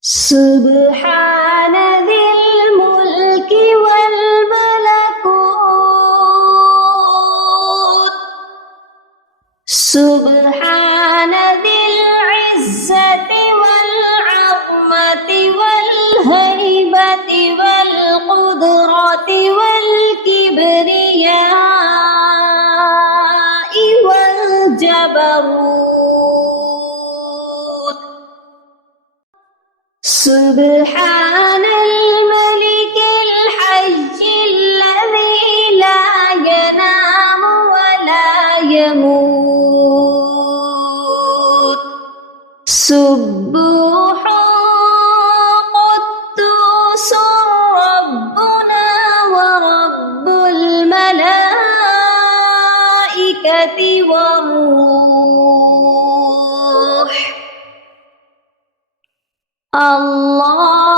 سبحان ذي الملك والملكوت سبحان ذي العزة والعظمة والهيبة والقدرة والكبرياء والجبروت سبحان الملك الحي الذي لا ينام ولا يموت سبوح قدوس ربنا ورب الملائكة والروح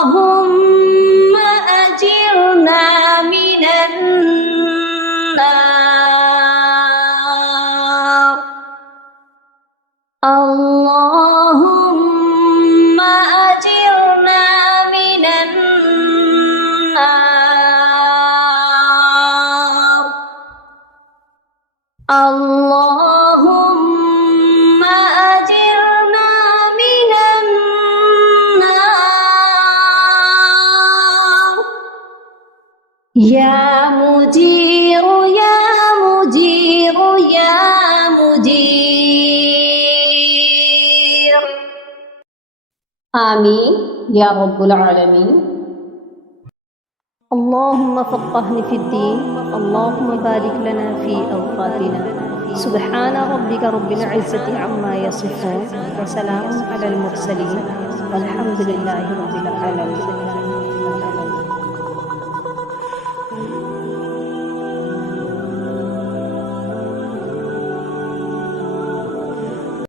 اللهم أجرنا من النار اللهم أجرنا من النار اللهم أجرنا من النار يا مجير يا مجير يا مجير آمين يا رب العالمين اللهم فقهنا في الدين اللهم بارك لنا في أوقاتنا سبحان ربك رب العزة عما يصفون وسلام على المرسلين والحمد لله رب العالمين.